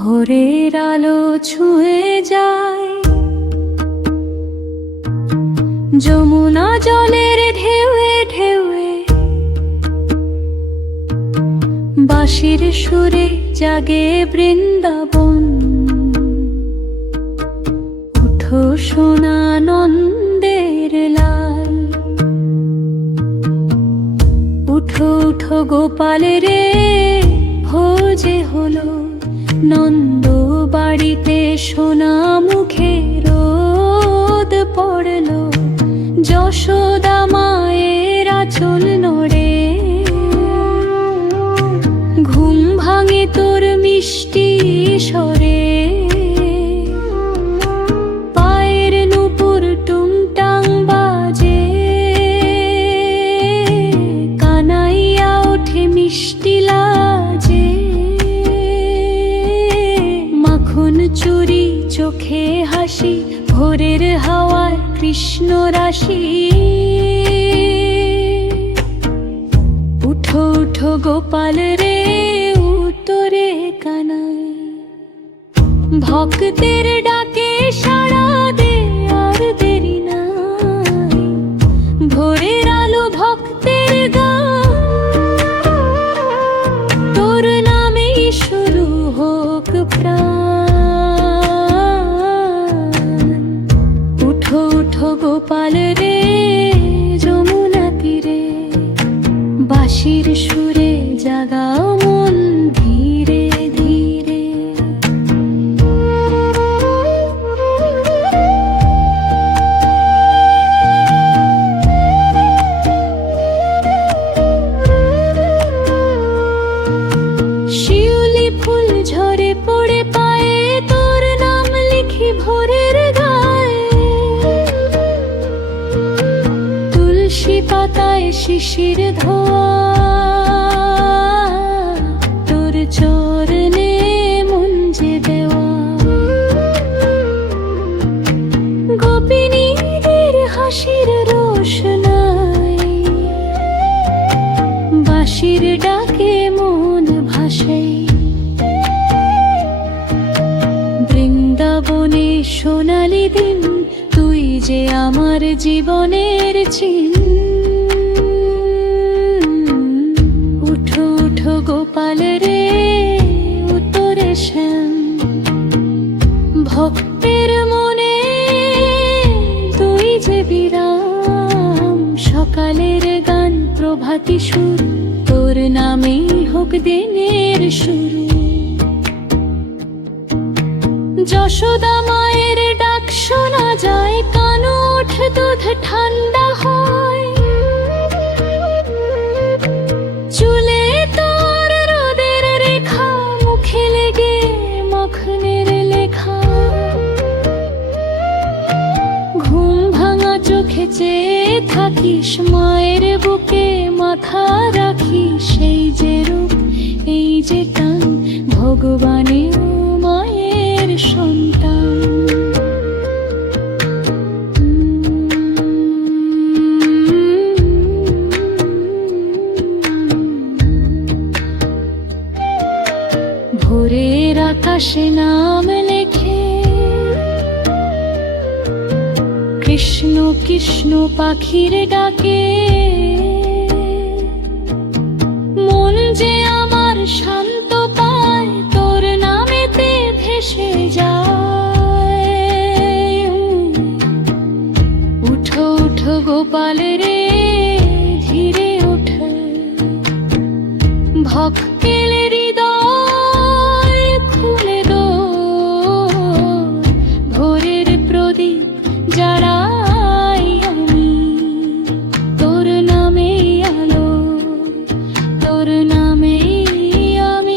ভোরের আলো ছুঁয়ে যায় যমুনা জলের ঢেউয়ে ঢেউয়ে, বাঁশির সুরে জাগে বৃন্দাবন। উঠো সোনা নন্দের লাল, উঠো উঠো গোপাল রে, ভোজে হলো নন্দ বাড়িতে। সোনা মুখে রোদ পড়লো, যশোদা মায়ের আঁচল নড়ে। ঘুম ভাঙে তোর মিষ্টি স্বরে, পায়ের নূপুর টুংটাং বাজে। কানাইয়া ওঠে মিষ্টি লাজে, মাখন চুরি চোখে হাসি, ভোরের হাওয়ার কৃষ্ণ রাশি। উঠো উঠো গোপাল রে, উত্তরে কানাই। ভক্তের ডাকে সাড়া দে, আর দেরি নাই। ভোরের আলো ভক্তের গান, তোর নামেই শুরু হোক প্রাণ। উঠো উঠো গোপাল রে, যমুনা তীরে, বাঁশির সুরে জাগাও মন ধীরে ধীরে। শিউলি ফুল ঝরে পড়ে পায়ে, তোর নাম লিখি ভোরের গায়ে। তুলসী পাতায় শিশির ধোয়া, তোর চরণে মুঞ্জে দেওয়া। গোপিনীদের হাসির রোশনাই, বাঁশির ডাকে মন ভাসে। বৃন্দাবনে সোনালি দিন, তুই যে আমার জীবনের চিন। উঠো উঠো গোপাল রে, উত্তরে শ্যাম। ভক্তের মনে তুই যে বিরাম, সকালের গান প্রভাতী সুর, তোর নামেই হোক দিনের শুরু। যশোদা মায়ের ডাক শোনা যায়, কান ওঠ দুধ ঠান্ডা হয়। চুলে তোর রোদের রেখা, মুখে লেগে মাখনের লেখা। ঘুম ভাঙা চোখে চেয়ে থাকিস, মায়ের বুকে মাথা রাখিস। সেই যে রূপ, এই যে টান, ভগবানের মায়ের সন্তান। ভোরের আকাশে নাম লেখে, কৃষ্ণ কৃষ্ণ পাখির ডাকে। মন যে আমার শান্ত পায়, তোর নামেতে ভেসে যায়। উঠো উঠো গোপাল রে, ধীরে ওঠে। ভক্তের হৃদয় খুলে দো, ভোরের প্রদীপ যারাই আমি। তোর নামেই আলো, তোর নামেই আমি।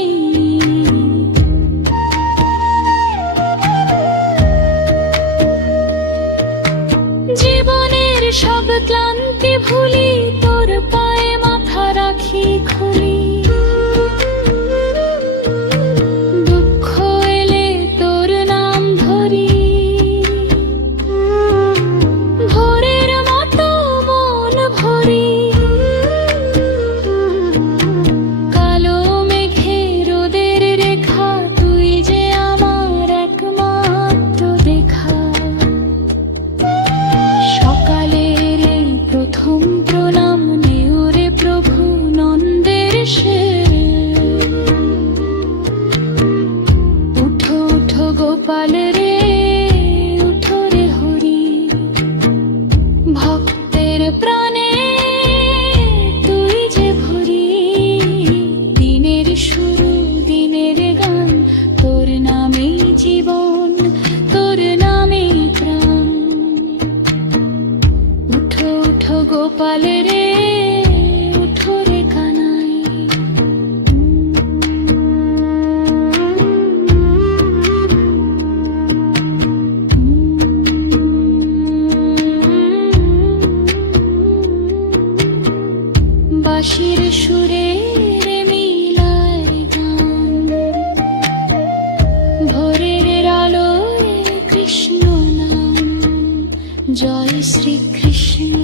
বাঁশির সুরের মিলায় গান, ভোরের আলোয় কৃষ্ণ নাম, জয় শ্রী কৃষ্ণ।